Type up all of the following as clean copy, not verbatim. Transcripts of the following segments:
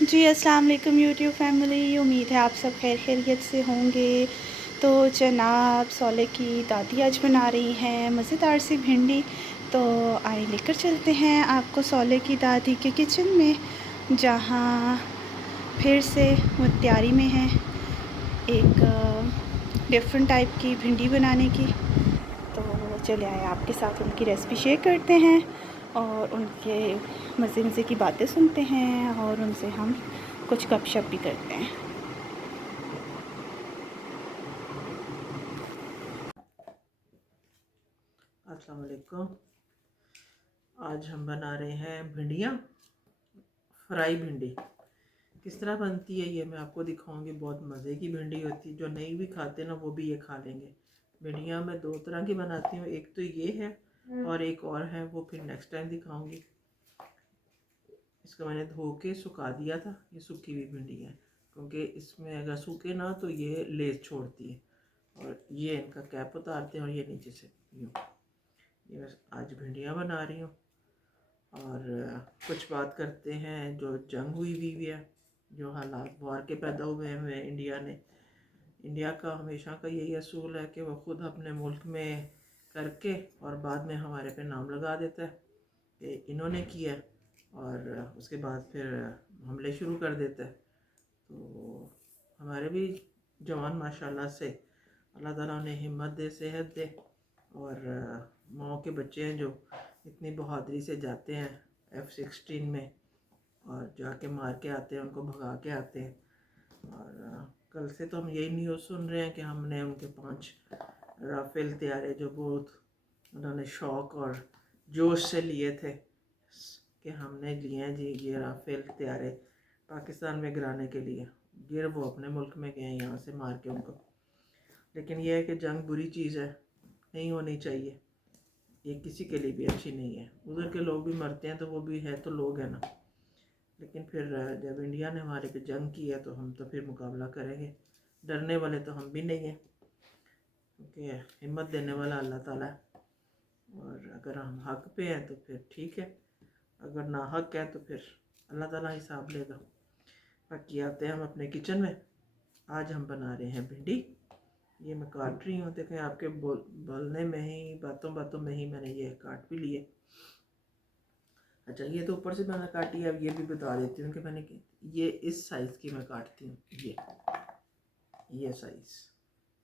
जी, अस्सलाम वालेकुम YouTube family. उम्मीद है आप सब खैर खैरियत से होंगे। तो जनाब सोले की दादी आज बना रही हैं मज़ेदार सी भिंडी। तो आइए लेकर चलते हैं आपको सोले की दादी के किचन में, जहाँ फिर से वो तैयारी में है एक डिफरेंट टाइप की भिंडी बनाने की। तो चले आए आपके साथ उनकी रेसिपी शेयर करते हैं और उनके मज़े मज़े की बातें सुनते हैं और उनसे हम कुछ गपशप भी करते हैं। अस्सलाम वालेकुम। आज हम बना रहे हैं भिंडियाँ, फ्राई भिंडी। किस तरह बनती है ये मैं आपको दिखाऊंगी। बहुत मज़े की भिंडी होती है, जो नहीं भी खाते ना वो भी ये खा लेंगे। भिंडियाँ मैं दो तरह की बनाती हूँ, एक तो ये है और एक और है, वो फिर नेक्स्ट टाइम दिखाऊंगी। इसको मैंने धो के सुखा दिया था। ये सूखी हुई भिंडी है, क्योंकि इसमें अगर सूखे ना तो ये लेस छोड़ती है। और ये इनका कैप उतारते हैं और ये नीचे से यूँ। ये मैं आज भिंडियाँ बना रही हूँ। और कुछ बात करते हैं जो जंग हुई है, जो हालात बाहर के पैदा हुए हैं इंडिया ने। इंडिया का हमेशा का यही असूल है कि वो खुद अपने मुल्क में करके और बाद में हमारे पे नाम लगा देता है कि इन्होंने किया, और उसके बाद फिर हमले शुरू कर देता है। तो हमारे भी जवान माशाल्लाह से अल्लाह ताला उन्हें हिम्मत दे, सेहत दे। और माओ के बच्चे हैं जो इतनी बहादुरी से जाते हैं F-16 में और जाके मार के आते हैं, उनको भगा के आते हैं। और कल से तो हम यही न्यूज़ सुन रहे हैं कि हमने उनके 5 राफेल तैयारे जो बहुत उन्होंने शौक़ और जोश से लिए थे कि हमने लिए हैं जी ये राफेल तैयारे पाकिस्तान में गिराने के लिए, गिर वो अपने मुल्क में गए यहाँ से मार के उनको। लेकिन यह है कि जंग बुरी चीज़ है, नहीं होनी चाहिए। ये किसी के लिए भी अच्छी नहीं है। उधर के लोग भी मरते हैं तो वो भी है तो लोग हैं ना। लेकिन फिर जब इंडिया ने हमारे पे जंग की है तो हम तो फिर मुकाबला करेंगे। डरने वाले तो हम भी नहीं हैं, क्योंकि हिम्मत देने वाला अल्लाह ताला है। और अगर हम हक पे हैं तो फिर ठीक है, अगर ना हक है तो फिर अल्लाह ताला हिसाब लेगा। बाकी आते हैं हम अपने किचन में। आज हम बना रहे हैं भिंडी। ये मैं काट रही हूँ, देखें आपके बोलने में ही, बातों बातों में ही मैंने ये काट भी लिए। अच्छा, ये तो ऊपर से मैंने काटी है। अब ये भी बता देती हूँ कि मैंने ये इस साइज़ की मैं काटती हूँ। ये साइज़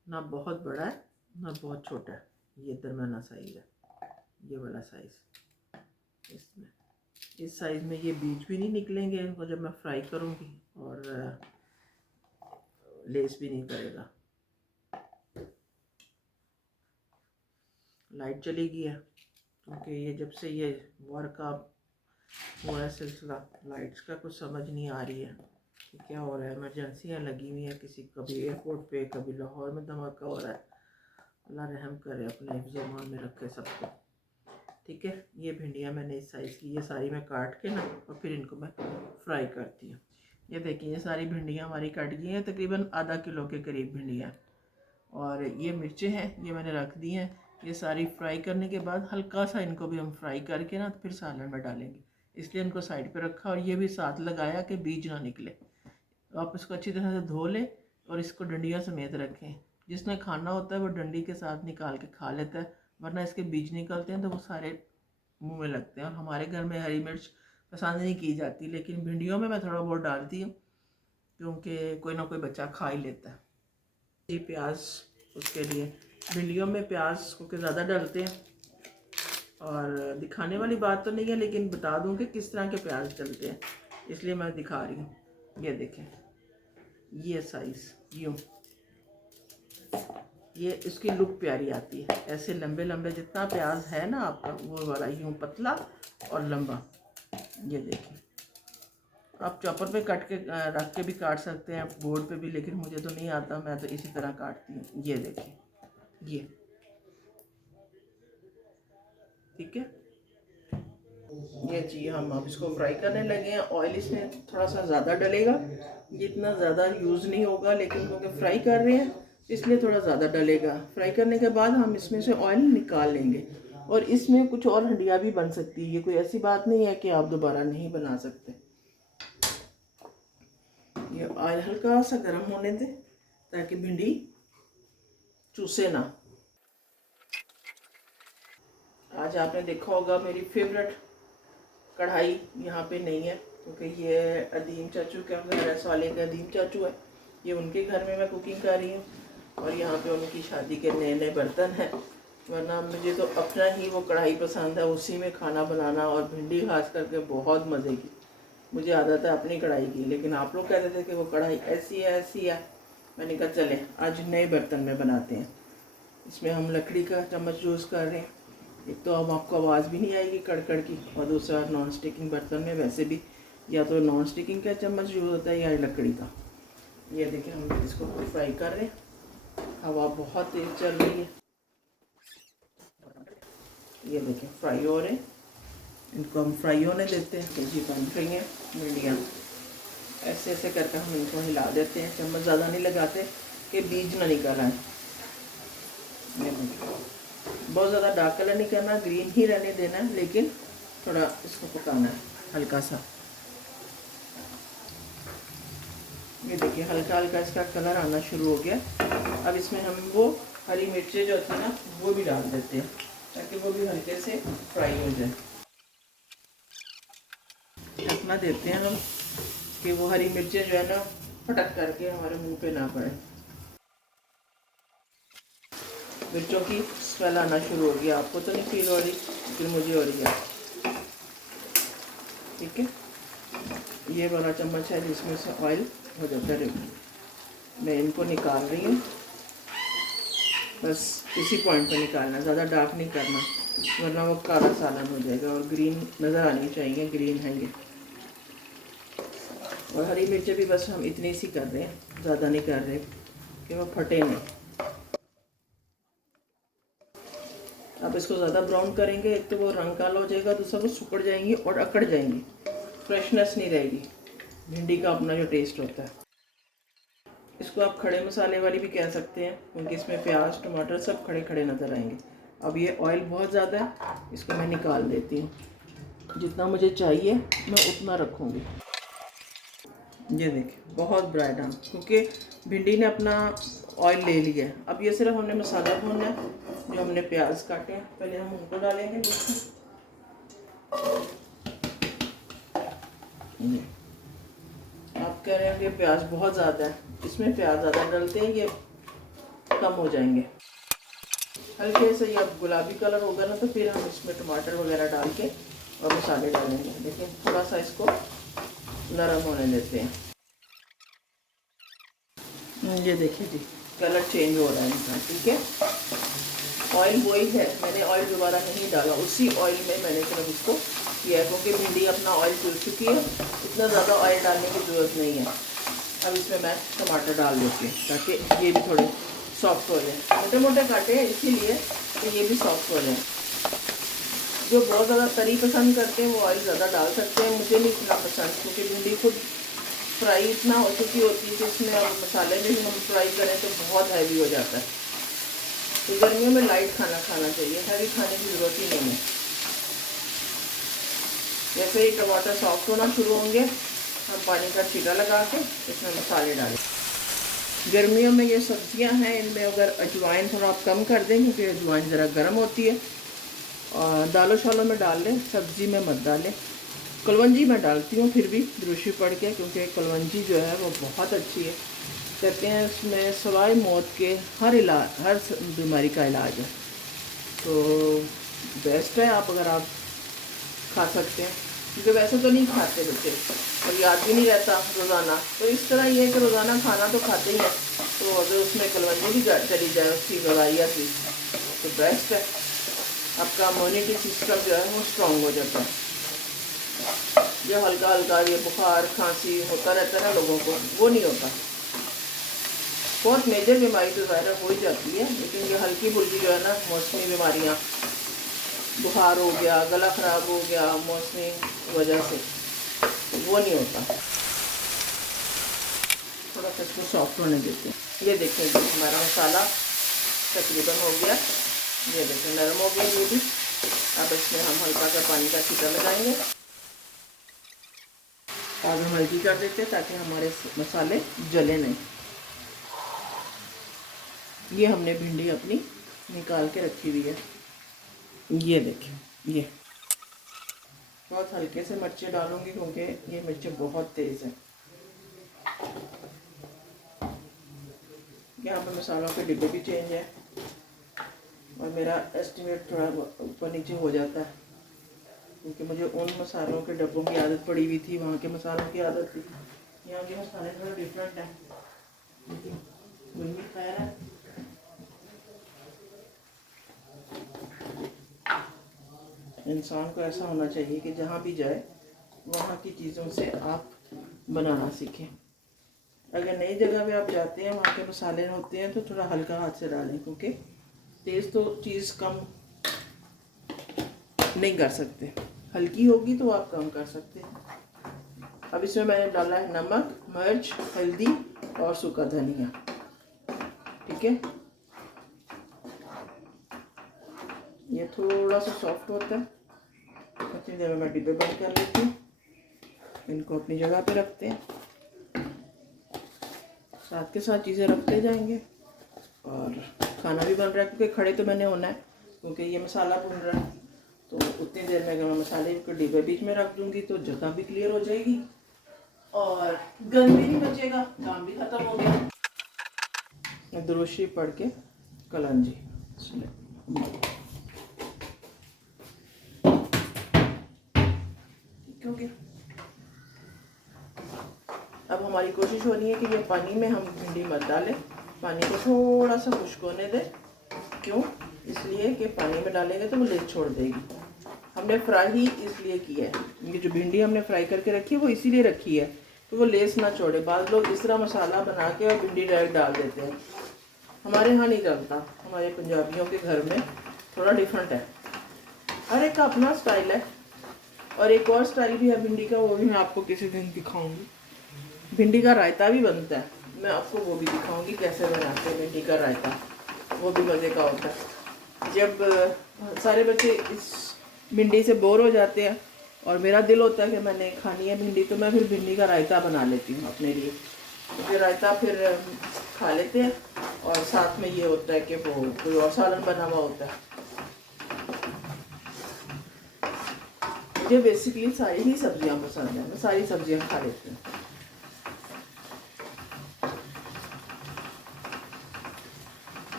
ना बहुत बड़ा है ना बहुत छोटा है, ये दरमियाना साइज़ है। ये वाला साइज़, इसमें इस साइज़ में ये बीज भी नहीं निकलेंगे इनको जब मैं फ्राई करूँगी, और लेस भी नहीं करेगा। लाइट चली गई है, क्योंकि ये जब से ये वर्क का हुआ है सिलसिला, लाइट्स का कुछ समझ नहीं आ रही है कि क्या हो रहा है। इमरजेंसियाँ लगी हुई हैं, किसी कभी एयरपोर्ट पे, कभी लाहौर में धमाका हो रहा है। अल्लाह रहम करे, अपने ज़मान में रखे सबको। ठीक है, ये भिंडियाँ मैंने इस साइज़ की, ये सारी मैं काट के ना और फिर इनको मैं फ्राई करती हूँ। ये देखिए, ये सारी भिंडियाँ हमारी कट गई हैं, तकरीबन आधा किलो के करीब भिंडियाँ। और ये मिर्चें हैं, ये मैंने रख दी हैं। ये सारी फ्राई करने के बाद हल्का सा इनको भी हम फ्राई करके ना फिर सालन में डालेंगे, इसलिए इनको साइड पे रखा। और ये भी साथ लगाया कि बीज ना निकले। आप इसको अच्छी तरह से धो लें और इसको डंडियाँ समेत रखें। जिसने खाना होता है वो डंडी के साथ निकाल के खा लेता है, वरना इसके बीज निकलते हैं तो वो सारे मुंह में लगते हैं। और हमारे घर में हरी मिर्च पसंद नहीं की जाती, लेकिन भिंडियों में मैं थोड़ा बहुत डालती हूँ, क्योंकि कोई ना कोई बच्चा खा ही लेता है जी। प्याज, उसके लिए भिंडियों में प्याज को ज़्यादा डालते हैं। और दिखाने वाली बात तो नहीं है, लेकिन बता दूं कि किस तरह के प्याज डलते हैं, इसलिए मैं दिखा रही हूँ। ये देखें, ये साइज़ यूँ, ये इसकी लुक प्यारी आती है। ऐसे लंबे लंबे जितना प्याज है ना आपका, वो वाला यूँ पतला और लंबा। ये देखें, आप चॉपर पे कट के रख के भी काट सकते हैं, बोर्ड पे भी, लेकिन मुझे तो नहीं आता, मैं तो इसी तरह काटती हूँ। ये देखें, ये ठीक है। ये जी, हम अब इसको फ्राई करने लगे हैं। ऑयल इसमें थोड़ा सा ज़्यादा डलेगा, जितना ज़्यादा यूज़ नहीं होगा, लेकिन क्योंकि फ्राई कर रहे हैं इसलिए थोड़ा ज़्यादा डलेगा। फ्राई करने के बाद हम इसमें से ऑयल निकाल लेंगे, और इसमें कुछ और हंडिया भी बन सकती है। ये कोई ऐसी बात नहीं है कि आप दोबारा नहीं बना सकते। ये ऑयल हल्का सा गर्म होने दें ताकि भिंडी चूसे ना। आज आपने देखा होगा मेरी फेवरेट कढ़ाई यहाँ पे नहीं है, क्योंकि ये अदीम चाचू का घर है, साले के अदीम चाचू है, ये उनके घर में मैं कुकिंग कर रही हूँ और यहाँ पे उनकी शादी के नए नए बर्तन हैं। वरना मुझे तो अपना ही वो कढ़ाई पसंद है, उसी में खाना बनाना, और भिंडी खास करके बहुत मज़े की। मुझे आदत है अपनी कढ़ाई की, लेकिन आप लोग कहते थे कि वो कढ़ाई ऐसी है ऐसी है। मैंने कहा चले आज नए बर्तन में बनाते हैं। इसमें हम लकड़ी का चम्मच यूज़ कर रहे हैं। एक तो अब आपको आवाज़ भी नहीं आएगी कड़कड़ की, और दूसरा नॉन स्टिकिंग बर्तन में वैसे भी या तो नॉन स्टिकिंग का चम्मच यूज़ होता है या लकड़ी का। ये देखिए हम इसको फ्राई कर रहे हैं। हवा बहुत तेज़ चल रही है। ये देखिए फ्राई हो रहे हैं, इनको हम फ्राई होने देते हैं। तो जी बन रही हैं भिंडियाँ। ऐसे ऐसे करके हम इनको हिला देते हैं, चम्मच ज़्यादा नहीं लगाते कि बीज ना निकल आए। बहुत ज़्यादा डार्क कलर नहीं करना, ग्रीन ही रहने देना है, लेकिन थोड़ा इसको पकाना है हल्का सा। ये देखिए हल्का हल्का इसका कलर आना शुरू हो गया। अब इसमें हम वो हरी मिर्चें जो थी ना वो भी डाल देते हैं ताकि वो भी हल्के से फ्राई हो जाए। ढकना देते हैं हम कि वो हरी मिर्चें जो है ना फटक करके हमारे मुंह पे ना पड़े। मिर्चों की स्मेल आना शुरू हो गया, आपको तो नहीं फील हो रही, फिर मुझे हो रही है। ठीक है, ये वाला चम्मच है जिसमें से ऑयल हो जाता है। मैं इनको निकाल रही हूँ, बस इसी पॉइंट पे निकालना, ज़्यादा डार्क नहीं करना वरना वो काला सालन हो जाएगा। और ग्रीन नज़र आनी चाहिए, ग्रीन है ये। और हरी मिर्चें भी बस हम इतनी सी कर रहे हैं, ज़्यादा नहीं कर रहे कि वो फटे नहीं। आप इसको ज़्यादा ब्राउन करेंगे, एक तो वो रंग काला हो जाएगा, दूसरा वो सिकुड़ जाएंगी और अकड़ जाएंगी, फ्रेशनेस नहीं रहेगी। भिंडी का अपना जो टेस्ट होता है। इसको आप खड़े मसाले वाली भी कह सकते हैं, क्योंकि इसमें प्याज टमाटर सब खड़े खड़े नज़र आएंगे। अब ये ऑयल बहुत ज़्यादा है, इसको मैं निकाल देती हूँ। जितना मुझे चाहिए मैं उतना रखूँगी। ये देखिए बहुत ब्राइट है, क्योंकि भिंडी ने अपना ऑयल ले लिया है। अब ये सिर्फ हमने मसाला भूनना है। जो हमने प्याज काटे हैं पहले हम उनको डालेंगे। आप कह रहे हैं कि प्याज बहुत ज़्यादा है, इसमें प्याज ज़्यादा डालते हैं ये कम हो जाएंगे। हल्के से ये गुलाबी कलर होगा ना तो फिर हम इसमें टमाटर वगैरह डाल के और मसाले डालेंगे। लेकिन थोड़ा सा इसको नरम होने देते हैं। ये देखिए जी कलर चेंज हो रहा है इनका। ठीक है, ऑयल वही है, मैंने ऑयल दोबारा नहीं डाला, उसी ऑयल में मैंने सिर्फ इसको किया है, क्योंकि भिंडी अपना ऑयल चूस चुकी है, इतना ज़्यादा ऑयल डालने की ज़रूरत नहीं है। अब इसमें मैं टमाटर डाल देती हूँ ताकि ये भी थोड़े सॉफ्ट हो जाए। मोटे मोटे काटे हैं इसीलिए कि ये भी सॉफ्ट हो जाए। जो बहुत ज़्यादा तरी पसंद करते हैं वो ऑयल ज़्यादा डाल सकते हैं, मुझे नहीं इतना पसंद, क्योंकि भिंडी खुद फ्राई इतना हो चुकी होती है कि इसमें और मसाले में भी हम फ्राई करें तो बहुत हैवी हो जाता है। तो गर्मियों में लाइट खाना खाना चाहिए, हैवी खाने की ज़रूरत ही नहीं है। जैसे ही टमाटर सॉफ्ट होना शुरू होंगे हम पानी का छींटा लगा के इसमें मसाले डालें। गर्मियों में ये सब्जियां हैं, इनमें अगर अजवाइन थोड़ा आप कम कर दें, क्योंकि अजवाइन ज़रा गर्म होती है। और दालों शालों में डाल लें, सब्ज़ी में मत डालें। कलवंजी मैं डालती हूँ फिर भी दुरुशी पढ़ के, क्योंकि कलवंजी जो है वो बहुत अच्छी है। कहते हैं उसमें सवाए मौत के हर बीमारी का इलाज है। तो बेस्ट है आप अगर आप खा सकते हैं, क्योंकि वैसे तो नहीं खाते बच्चे और याद भी नहीं रहता रोज़ाना। तो इस तरह ये है कि रोज़ाना खाना तो खाते ही हैं, तो अगर उसमें कलवंजी भी चली जाए उसकी गवाइया की तो बेस्ट है। आपका इम्यूनिटी सिस्टम जो है वो स्ट्रॉन्ग हो जाता है। जो हल्का हल्का ये बुखार खांसी होता रहता है ना लोगों को, वो नहीं होता। बहुत मेजर बीमारी तो ज़ाहिर हो ही जाती है, लेकिन ये हल्की फुल्की जो है ना मौसमी बीमारियाँ, बुखार हो गया, गला ख़राब हो गया मौसमी वजह से, वो नहीं होता। थोड़ा सा इसको सॉफ्ट होने देते हैं। ये देखिए हमारा मसाला तकरीबन हो गया, ये देखिए नरम हो गया ये भी। अब इसमें हम हल्का सा पानी का छींटा लगाएंगे आग हम हल्की कर देते हैं ताकि हमारे मसाले जले नहीं। ये हमने भिंडी अपनी निकाल के रखी हुई है। ये देखिए, ये बहुत हल्के से मिर्चें डालूंगी क्योंकि ये मिर्चें बहुत तेज़ हैं। यहाँ पर मसालों के डिब्बे भी चेंज है और मेरा एस्टिमेट थोड़ा ऊपर नीचे हो जाता है क्योंकि मुझे उन मसालों के डब्बों की आदत पड़ी हुई थी, वहाँ के मसालों की आदत थी। यहाँ के मसाले थोड़ा डिफरेंट है, लेकिन वही भी खैर है। इंसान को ऐसा होना चाहिए कि जहाँ भी जाए वहाँ की चीज़ों से आप बनाना सीखें। अगर नई जगह पे आप जाते हैं, वहाँ के मसाले होते हैं तो थोड़ा हल्का हाथ से डालें क्योंकि तेज़ तो चीज़ कम नहीं कर सकते, हल्की होगी तो आप कम कर सकते हैं। अब इसमें मैंने डाला है नमक, मिर्च, हल्दी और सूखा धनिया। ठीक है, ये थोड़ा सा सॉफ्ट होता है। इतनी देर में मैं डिब्बे बंद कर लेती हूँ, इनको अपनी जगह पे रखते हैं, साथ के साथ चीज़ें रखते जाएंगे। और खाना भी बन रहा है क्योंकि खड़े तो मैंने होना है क्योंकि ये मसाला भून रहा है। तो उतनी देर में अगर मैं मसाले को डिब्बे बीच में रख दूंगी तो जगह भी क्लियर हो जाएगी और गंद भी नहीं बचेगा, काम भी खत्म हो गया। दुरूशी पढ़ के कलंजी क्योंकि अब हमारी कोशिश हो रही है कि ये पानी में हम भिंडी मत डालें, पानी को थोड़ा सा खुश्क होने दें। क्यों? इसलिए कि पानी में डालेंगे तो वो लेस छोड़ देगी। हमने फ्राई ही इसलिए किया है, ये जो भिंडी हमने फ्राई करके रखी है वो इसीलिए रखी है तो वो लेस ना छोड़े। बाद लोग इस तरह मसाला बना के और भिंडी डायरेक्ट डाल देते हैं, हमारे यहाँ नहीं चलता। हमारे पंजाबियों के घर में थोड़ा डिफरेंट है, हर एक का अपना स्टाइल है। और एक और स्टाइल भी है भिंडी का, वो भी मैं आपको किसी दिन दिखाऊंगी। भिंडी का रायता भी बनता है, मैं आपको वो भी दिखाऊंगी कैसे बनाते हैं भिंडी का रायता, वो भी मज़े का होता है। जब सारे बच्चे इस भिंडी से बोर हो जाते हैं और मेरा दिल होता है कि मैंने खानी है भिंडी, तो मैं फिर भिंडी का रायता बना लेती हूँ अपने लिए। तो रायता फिर खा लेते हैं और साथ में ये होता है कि वो कोई और सालन बना हुआ होता है। मुझे बेसिकली सारी ही सब्जियां पसंद है, मैं सारी सब्जियां खा लेती हूँ।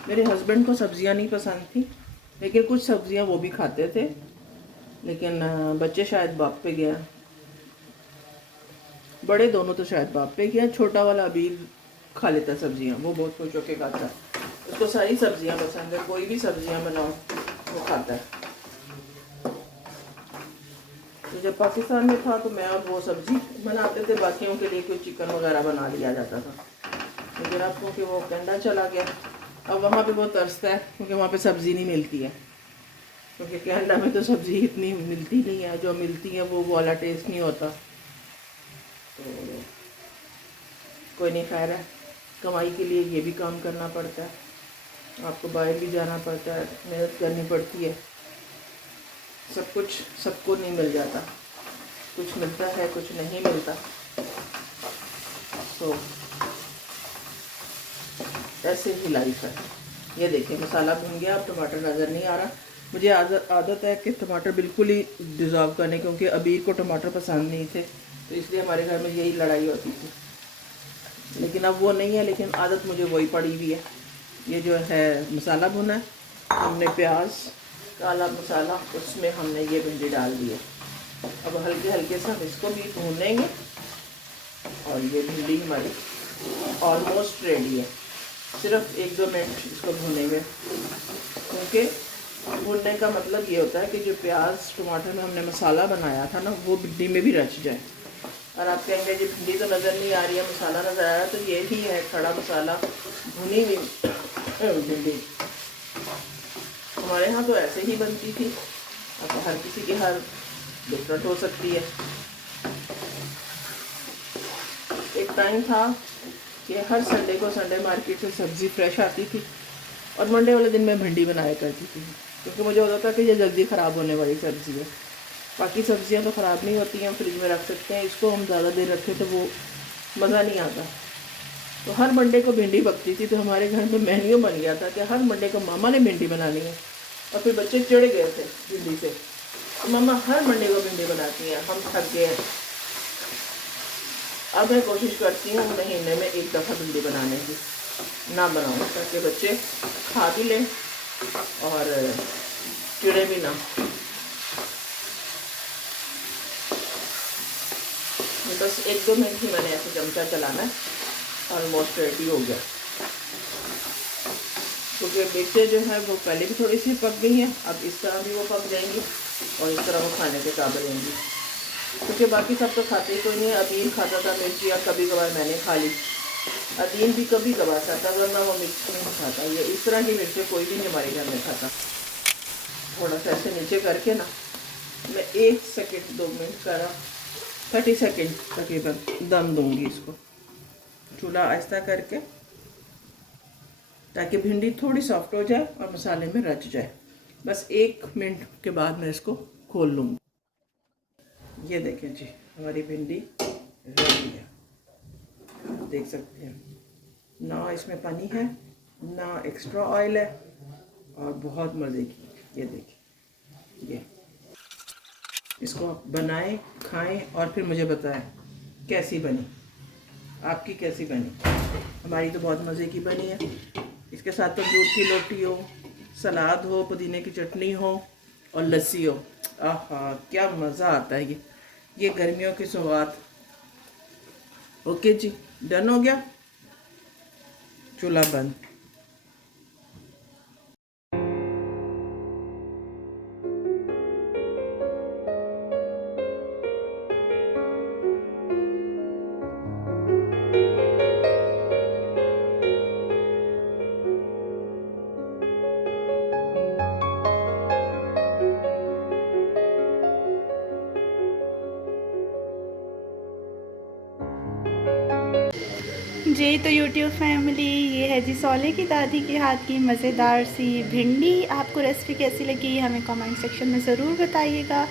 मेरे हस्बैंड को सब्जियां नहीं पसंद थी, लेकिन कुछ सब्जियां वो भी खाते थे, लेकिन बच्चे शायद बाप पे गया, बड़े दोनों तो शायद बाप पे गया, छोटा वाला अभी खा लेता सब्जियां, वो बहुत खुश होकर खाता है। उसको सारी सब्जियां पसंद है, कोई भी सब्जियां बनाओ वो खाता है। तो जब पाकिस्तान में था तो मैं और वो सब्जी बनाते थे, बाकियों के लिए कोई चिकन वगैरह बना लिया जाता था। लेकिन अब क्योंकि वो कनाडा चला गया, अब वहाँ पे वो तरसता है क्योंकि वहाँ पे सब्ज़ी नहीं मिलती है, क्योंकि कनाडा में तो सब्ज़ी इतनी मिलती नहीं है, जो मिलती है वो वाला टेस्ट नहीं होता। तो कोई नहीं, खैर है, कमाई के लिए ये भी काम करना पड़ता है, आपको बाहर भी जाना पड़ता है, मेहनत करनी पड़ती है। सब कुछ सबको नहीं मिल जाता, कुछ मिलता है कुछ नहीं मिलता। तो ऐसे ही लाइफ है। ये देखिए मसाला भुन गया, अब टमाटर नज़र नहीं आ रहा। मुझे आदत है कि टमाटर बिल्कुल ही डिज़ॉल्व करने, क्योंकि अबीर को टमाटर पसंद नहीं थे, तो इसलिए हमारे घर में यही लड़ाई होती थी। लेकिन अब वो नहीं है, लेकिन आदत मुझे वही पड़ी हुई है। ये जो है मसाला भुना है, हमने प्याज, काला मसाला, उसमें हमने ये भिंडी डाल दी है। अब हल्के हल्के से हम इसको भी भूनेंगे और ये भिंडी हमारी ऑलमोस्ट रेडी है। सिर्फ 1-2 मिनट इसको भूनेंगे, क्योंकि भूनने का मतलब ये होता है कि जो प्याज टमाटर में हमने मसाला बनाया था ना, वो भिंडी में भी रच जाए। और आप कहेंगे जी भिंडी तो नज़र नहीं आ रही है, मसाला नज़र आ रहा है, तो ये ही है खड़ा मसाला, भुनी हुई भिंडी। हमारे यहाँ तो ऐसे ही बनती थी, अब हर किसी के हर डिफरेंट हो सकती है। एक टाइम था कि हर संडे को संडे मार्केट से सब्ज़ी फ्रेश आती थी और मंडे वाले दिन मैं भिंडी बनाया करती थी, क्योंकि मुझे होता था कि ये जल्दी ख़राब होने वाली सब्ज़ी है। बाकी सब्जियां तो ख़राब नहीं होती हैं, फ्रिज में रख सकते हैं। इसको हम ज़्यादा देर रखें तो वो मज़ा नहीं आता। तो हर मंडे को भिंडी पकती थी, तो हमारे घर में मेन्यू बन गया था कि हर मंडे को मामा ने भिंडी बनानी है। और फिर बच्चे चिढ़ गए थे भिंडी से, तो मामा हर मंडे को भिंडी बनाती हैं, हम थक गए हैं। अब मैं कोशिश करती हूँ महीने में एक दफ़ा भिंडी बनाने की ना बनाऊँ, ताकि बच्चे खा भी लें और चिड़े भी ना। बस 1-2 मिनट ही मैंने ऐसे चमचा चलाना है, ऑलमोस्ट रेडी हो गया। क्योंकि मिर्चें जो है वो पहले भी थोड़ी सी पक गई हैं, अब इस तरह भी वो पक जाएंगी और इस तरह वो खाने के काबिल होंगी। क्योंकि बाकी सब तो खाते ही कोई नहीं। अदीन खाता था मिर्ची, या कभी कभार मैंने खा ली। अदीन भी कभी कभार खाता, वरना वो मिर्च नहीं खाता। ये इस तरह की मिर्चें कोई भी नहीं हमारे घर में खाता। थोड़ा सा ऐसे नीचे करके ना मैं 1 सेकेंड 2 मिनट करा 30 सेकेंड तकरीबन दम दूंगी इसको, चूल्हा आहिस्ता करके, ताकि भिंडी थोड़ी सॉफ्ट हो जाए और मसाले में रच जाए। बस 1 मिनट के बाद मैं इसको खोल लूँगी। ये देखें जी, हमारी भिंडी रेडी है, देख सकते हैं। ना इसमें पानी है, ना एक्स्ट्रा ऑयल है, और बहुत मज़े की। ये देखिए, ये इसको आप बनाएं, खाएं और फिर मुझे बताएं कैसी बनी, आपकी कैसी बनी। हमारी तो बहुत मज़े की बनी है। इसके साथ तो दूध की रोटी हो, सलाद हो, पुदीने की चटनी हो और लस्सी हो, आहा क्या मज़ा आता है। ये गर्मियों की सौगात। ओके जी, डन हो गया, चूल्हा बंद। जी तो यूट्यूब फैमिली, ये है जी सोले की दादी के हाथ की मज़ेदार सी भिंडी। आपको रेसिपी कैसी लगी हमें कमेंट सेक्शन में ज़रूर बताइएगा।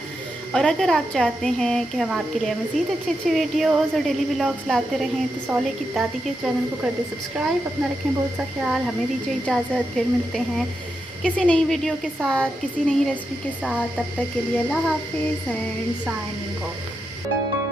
और अगर आप चाहते हैं कि हम आपके लिए मज़ीद अच्छे वीडियोस और डेली व्लॉग्स लाते रहें, तो सोले की दादी के चैनल को कर दे सब्सक्राइब। अपना रखें बहुत सा ख्याल, हमें दीजिए इजाज़त। फिर मिलते हैं किसी नई वीडियो के साथ, किसी नई रेसिपी के साथ। तब तक के लिए अल्लाह हाफिज़ एंड साइनिंग ऑफ।